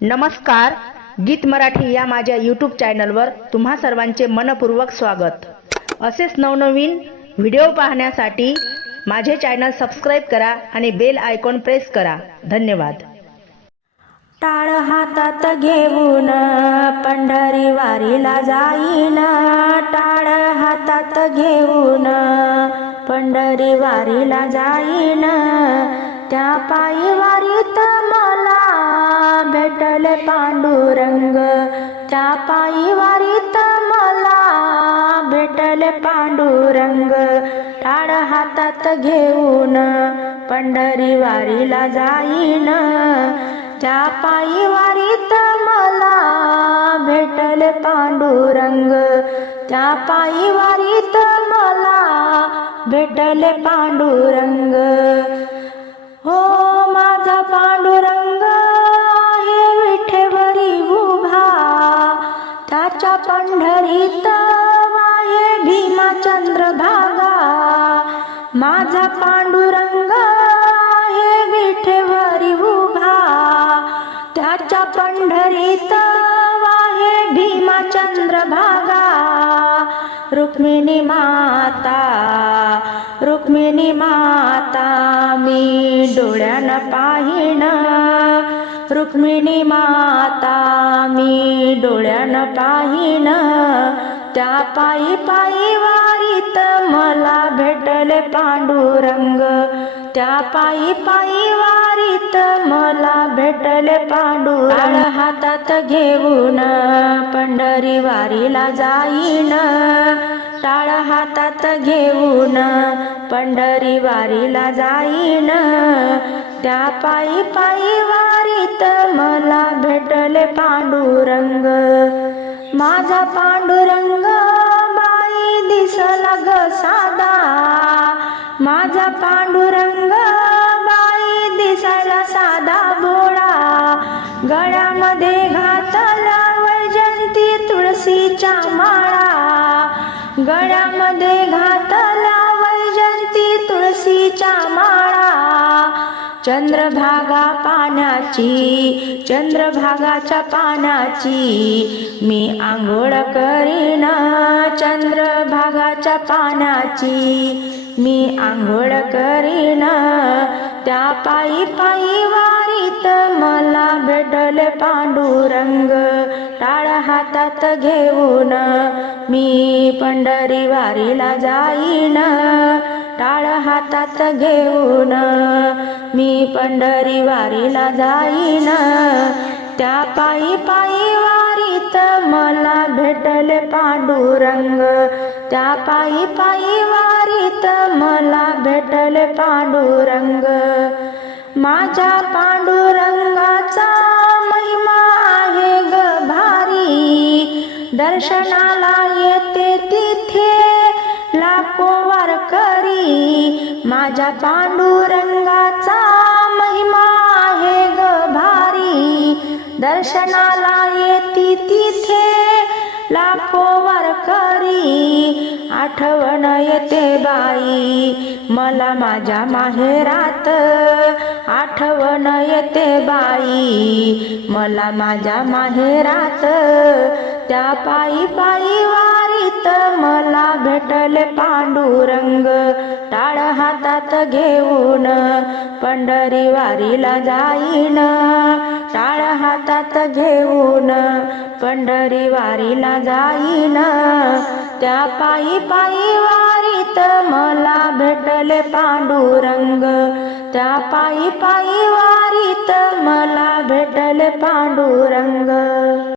नमस्कार गीत मराठी या माझ्या यूट्यूब चॅनलवर तुम्हा सर्वांचे मनपूर्वक स्वागत. असेच नवनवीन व्हिडिओ पाहण्यासाठी माझे चॅनल सबस्क्राईब करा आणि बेल आयकॉन प्रेस करा. धन्यवाद. टाळ हातात घेऊन पंढरी वारीला जाईन. टाळ हातात घेऊन पंढरी वारीला जाईन. त्या पायी वारी भेटले पांडुरंग. त्या पायी वारीत मला भेटले पांडुरंग. टाळ हातात घेऊन पंढरी वारीला जाईन. त्या पायी वारीत मला भेटले पांडुरंग. त्या पायी वारीत मला भेटले पांडुरंग. पंढरीत वाहे भीमा चंद्रभागा. माझा पांडुरंग आहे विठेवरी उभा. त्याच्या पंढरीत वाहे भीमा चंद्रभागा. रुक्मिणी माता रुक्मिणी माता मी डोळ्यानं पाहिण रुक्मिणी माता मी डोळ्यानं पाहिन. त्या पायी पायी वारीत मला भेटले पांडुरंग. त्या पायी पायी वारीत मला भेटले पांडुरंग. हातात घेऊन पंढरी वारीला जाईन. टाळ हातात घेऊन पंढरी वारीला जाईन. त्या पायी पायी वारीत मला भेटले पांडुरंग. माझा पांडुरंग बाई दिसला ग साधा. माझा पांडुरंग गळ्यामध्ये घातला वैजंती तुळशीच्या माळा. चंद्रभागा पानाची चंद्रभागाच्या पानाची. मी आंघोळ करीन चंद्रभागाच्या पानाची. मी आंघोळ करीन त्या पायी पायी वारीत मला भेटले पांडुरंग. हातात घेऊन मी पंढरी वारीला जाईन. टाळ हातात घेऊन मी पंढरी वारीला जाईन. त्या पायी पायी वारीत मला भेटले पांडुरंग. त्या पायी पायी वारीत मला भेटले पांडुरंग. माझ्या पांडुरंगाचा दर्शनाला येते तिथे लाखो वारकरी. माझ्या पांडुरंगाचा महिमा आहे ग भारी. दर्शनाला येते तिथे लाखो वारकरी. आठवण येते बाई मला माझ्या माहेरात आठवण येते बाई मला माझ्या माहेरात त्या पायी पायी वारीत मला भेटले पांडुरंग. टाळ हातात घेऊन पंढरी वारीला जाईन. टाळ हातात घेऊन पंढरी वारीला जाईन. त्या पायी पायी वारीत मला भेटले पांडुरंग. त्या पायी पायी वारीत मला भेटले पांडुरंग.